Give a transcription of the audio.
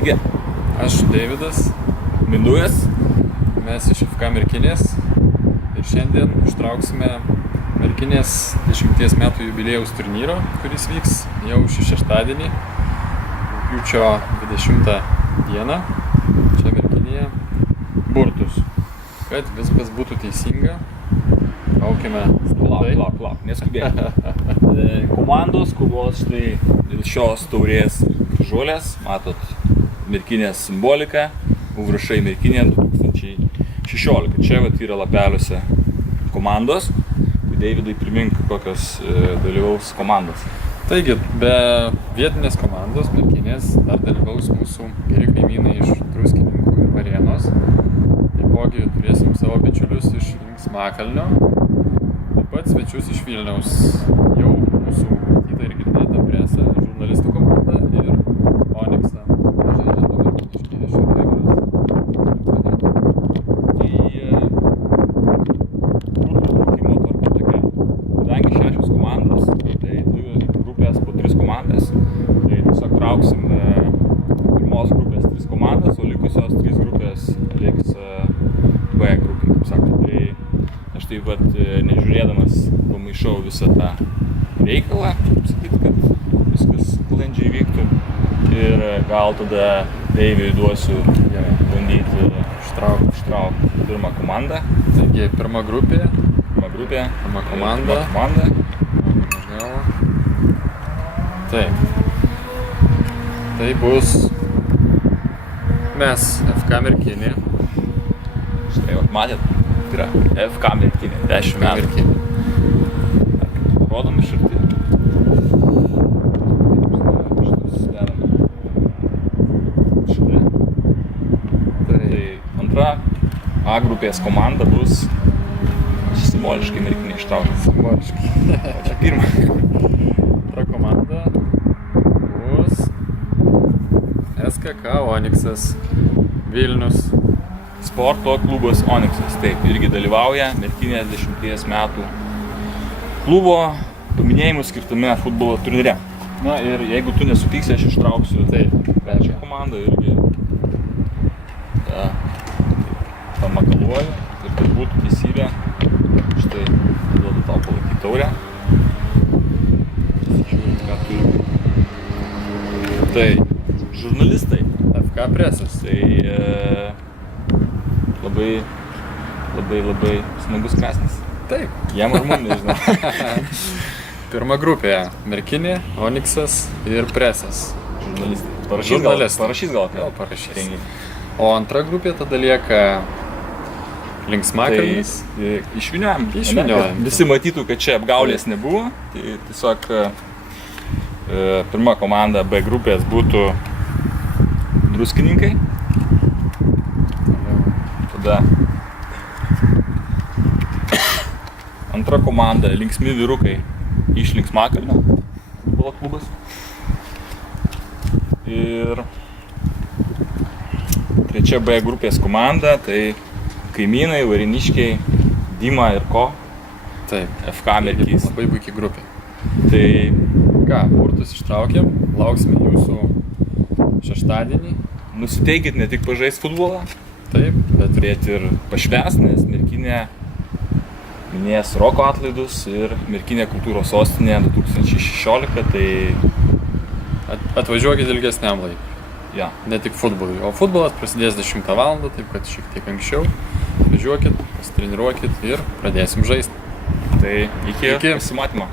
Sveiki. Aš Deividas, Mindaugas. mes iš FK Merkinės ir šiandien ištrauksime Merkinės 10 metų jubiliejaus turnyro, kuris vyks jau šį šeštadienį, rugpjūčio 20 dieną, čia Merkinėje, burtus. Kad viskas būtų teisinga, laukime. Palauk, neskubėk. Komandos kovos štai dėl šios taurės žolės, matot Merkinės simboliką, užrašai Merkinė 2016. Čia vat yra lapeliuose komandos. Deividai, primink, kokios dalyvaus komandos. Taigi, be vietinės komandos Merkinės dar dalyvaus mūsų geri kaimynai iš Druskininkų ir Varėnos. Taipogi turėsim savo bičiulius iš Linksmakalnio, taip pat svečius iš Vilniaus, jau mūsų matyta ir girdėta Presa, žurnalistų komanda ir Onyxą. Trauksim pirmos grupės 3 komandas, o likusios 3 grupės liks B grupė, kaip sakant. Tai aš taip vat nežiūrėdamas pamaišau visą tą reikalą, sakyt, kad viskas sklandžiai vyktų. Ir gal tada Deiviui duosiu bandyti ištraukti pirmą komandą. Taigi, pirma grupė, pirma komanda. Taip. Tai bus mes, FK Merkinė. Štai, matėt, tai yra FK Merkinė, 10 metų. Rodom iš arti. Tai antra A grupės komanda bus simboliškai Merkinė ištraukta. Simboliškai. Čia pirma. Antra komanda bus SKK Onyxas, Vilnius. Sporto klubas Onyxas, taip, irgi dalyvauja Merkinės 10 metų klubo paminėjimų skirtame futbolo turnyre. Na ir jeigu tu nesupyksi, aš ištrauksiu trečią komandą irgi pamakaluoju ir kad būtų teisybė, štai duodu tau palaikyti taurę. Žiūrėjau, ką turiu. Tai žurnalistai, FK Presas. tai labai smagus kąsnis. Taip. Jam ar mum, nežinau. Pirma grupė Merkinė, Onyxas ir Presas. Žurnalistai. Žurnalistai. Parašys gal? Gal parašys. O antra grupė tada lieka Linksmakalnis. Tai išvyniojam. Visi matytų, kad čia apgaulės nebuvo. Tai tiesiog pirma komanda B grupės būtų Druskininkai. Tada antra komanda Linksmi vyrukai iš Linksmakalnio futbolo klubas. Ir trečia B grupės komanda, tai kaimynai, varėniškiai, Dima ir ko. Taip. FK Merkys. Labai puikiai grupė. Tai ką, burtus ištraukiam, lauksime jūsų šeštadienį. Nusiteikit ne tik pažaist futbolą, Taip, bet turėti ir pašvęst, nes Merkinė minės roko atlaidus ir Merkinė kultūros sostinė 2016, tai atvažiuokit ilgesniam laikui. ja. Ne tik futbolui, o futbolas prasidės 10 val. Taip kad šiek tiek anksčiau. Važiuokit, pasitreniruokit ir pradėsim žaisti. Tai iki Iki. pasimatymo.